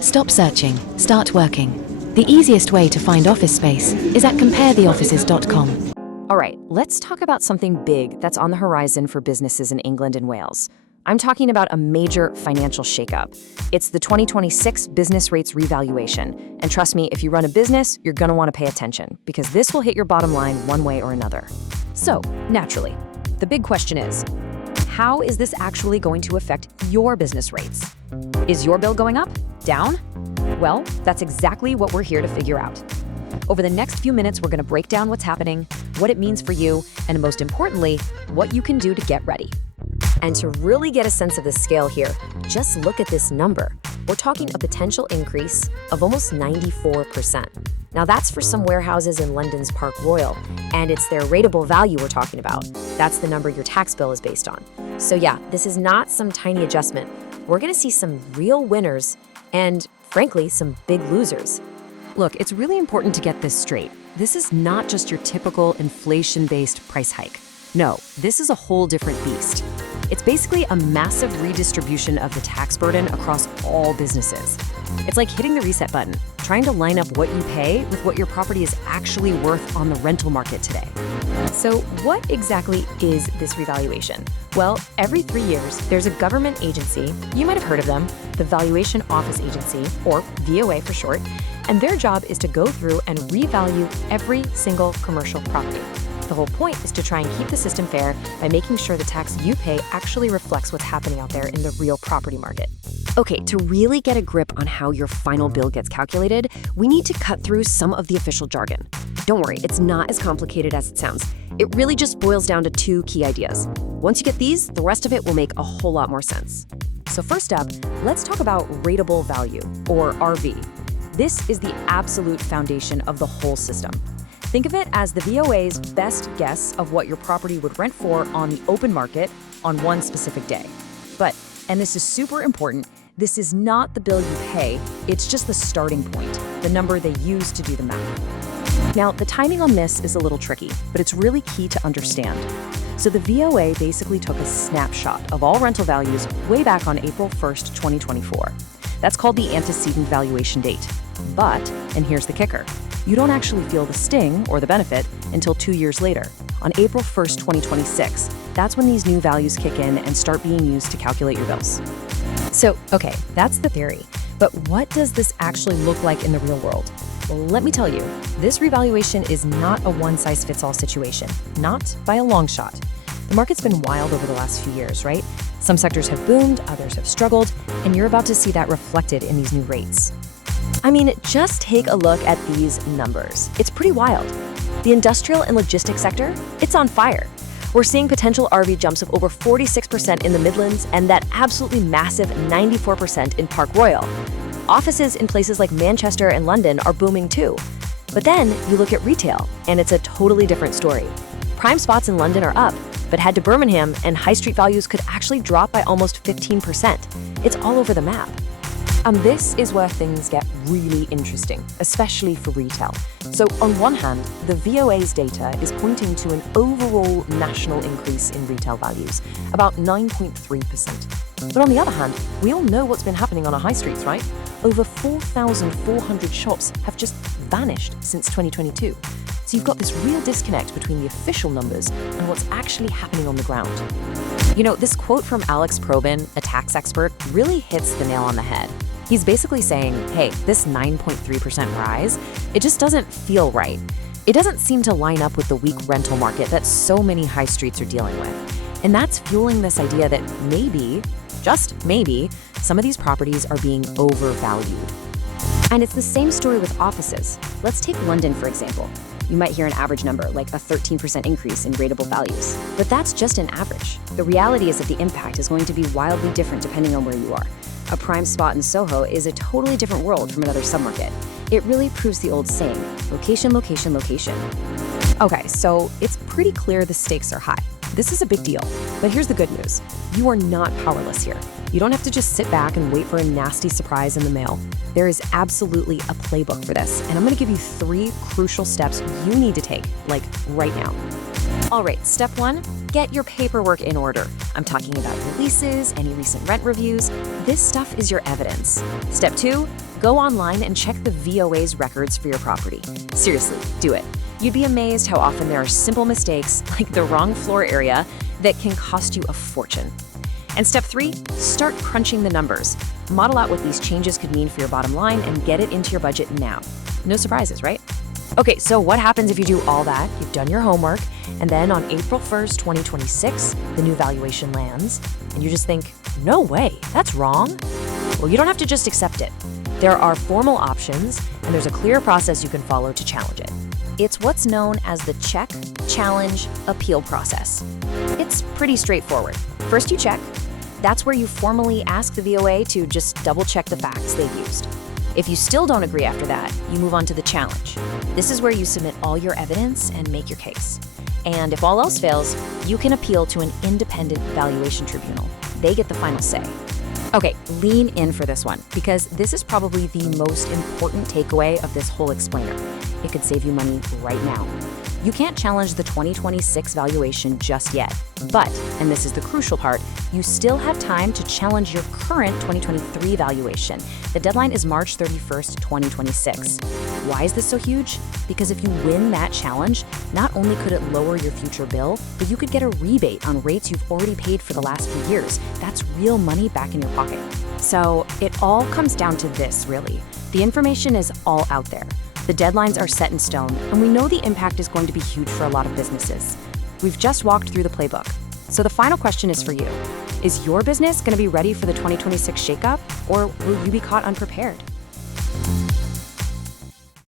Stop searching, start working. The easiest way to find office space is at comparetheoffices.com. All right, let's talk about something big that's on the horizon for businesses in England and Wales. I'm talking about a major financial shakeup. It's the 2026 Business Rates Revaluation. And trust me, if you run a business, you're going to want to pay attention because this will hit your bottom line one way or another. So, naturally, the big question is, how is this actually going to affect your business rates? Is your bill going up? Down? Well, that's exactly what we're here to figure out. Over the next few minutes, we're going to break down what's happening, what it means for you, and most importantly, what you can do to get ready. And to really get a sense of the scale here, just look at this number. We're talking a potential increase of almost 94%. Now that's for some warehouses in London's Park Royal, and it's their rateable value we're talking about. That's the number your tax bill is based on. So yeah, this is not some tiny adjustment. We're going to see some real winners and, frankly, some big losers. Look, it's really important to get this straight. This is not just your typical inflation-based price hike. No, this is a whole different beast. It's basically a massive redistribution of the tax burden across all businesses. It's like hitting the reset button, trying to line up what you pay with what your property is actually worth on the rental market today. So what exactly is this revaluation? Well, every 3 years, there's a government agency, you might have heard of them, the Valuation Office Agency, or VOA for short, and their job is to go through and revalue every single commercial property. The whole point is to try and keep the system fair by making sure the tax you pay actually reflects what's happening out there in the real property market. Okay, to really get a grip on how your final bill gets calculated, we need to cut through some of the official jargon. Don't worry, it's not as complicated as it sounds. It really just boils down to 2 key ideas. Once you get these, the rest of it will make a whole lot more sense. So first up, let's talk about rateable value, or RV. This is the absolute foundation of the whole system. Think of it as the VOA's best guess of what your property would rent for on the open market on one specific day. But, and this is super important, this is not the bill you pay, it's just the starting point, the number they use to do the math. Now, the timing on this is a little tricky, but it's really key to understand. So the VOA basically took a snapshot of all rental values way back on April 1st, 2024. That's called the Antecedent Valuation Date. But, and here's the kicker, you don't actually feel the sting or the benefit until 2 years later, on April 1st, 2026. That's when these new values kick in and start being used to calculate your bills. So, okay, that's the theory. But what does this actually look like in the real world? Well, let me tell you, this revaluation is not a one-size-fits-all situation, not by a long shot. The market's been wild over the last few years, right? Some sectors have boomed, others have struggled, and you're about to see that reflected in these new rates. I mean, just take a look at these numbers. It's pretty wild. The industrial and logistics sector, it's on fire. We're seeing potential RV jumps of over 46% in the Midlands and that absolutely massive 94% in Park Royal. Offices in places like Manchester and London are booming too. But then you look at retail, and it's a totally different story. Prime spots in London are up, but head to Birmingham and high street values could actually drop by almost 15%. It's all over the map. This is where things get really interesting, especially for retail. So on one hand, the VOA's data is pointing to an overall national increase in retail values, about 9.3%. But on the other hand, we all know what's been happening on our high streets, right? Over 4,400 shops have just vanished since 2022. So you've got this real disconnect between the official numbers and what's actually happening on the ground. You know, this quote from Alex Probyn, a tax expert, really hits the nail on the head. He's basically saying, hey, this 9.3% rise, it just doesn't feel right. It doesn't seem to line up with the weak rental market that so many high streets are dealing with. And that's fueling this idea that maybe, just maybe, some of these properties are being overvalued. And it's the same story with offices. Let's take London, for example. You might hear an average number, like a 13% increase in rateable values. But that's just an average. The reality is that the impact is going to be wildly different depending on where you are. A prime spot in Soho is a totally different world from another submarket. It really proves the old saying, location, location, location. Okay, so it's pretty clear the stakes are high. This is a big deal, but here's the good news. You are not powerless here. You don't have to just sit back and wait for a nasty surprise in the mail. There is absolutely a playbook for this, and I'm gonna give you 3 crucial steps you need to take, like right now. All right, step 1, get your paperwork in order. I'm talking about your leases, any recent rent reviews. This stuff is your evidence. Step 2, go online and check the VOA's records for your property. Seriously, do it. You'd be amazed how often there are simple mistakes, like the wrong floor area, that can cost you a fortune. And step 3, start crunching the numbers. Model out what these changes could mean for your bottom line and get it into your budget now. No surprises, right? Okay, so what happens if you do all that, you've done your homework, and then on April 1st, 2026, the new valuation lands, and you just think, no way, that's wrong? Well, you don't have to just accept it. There are formal options, and there's a clear process you can follow to challenge it. It's what's known as the check, challenge, appeal process. It's pretty straightforward. First, you check. That's where you formally ask the VOA to just double-check the facts they've used. If you still don't agree after that, you move on to the challenge. This is where you submit all your evidence and make your case. And if all else fails, you can appeal to an independent valuation tribunal. They get the final say. Okay, lean in for this one, because this is probably the most important takeaway of this whole explainer. It could save you money right now. You can't challenge the 2026 valuation just yet, but, and this is the crucial part, you still have time to challenge your current 2023 valuation. The deadline is March 31st, 2026. Why is this so huge? Because if you win that challenge, not only could it lower your future bill, but you could get a rebate on rates you've already paid for the last few years. That's real money back in your pocket. So it all comes down to this, really. The information is all out there. The deadlines are set in stone, and we know the impact is going to be huge for a lot of businesses. We've just walked through the playbook. So the final question is for you. Is your business going to be ready for the 2026 shakeup, or will you be caught unprepared?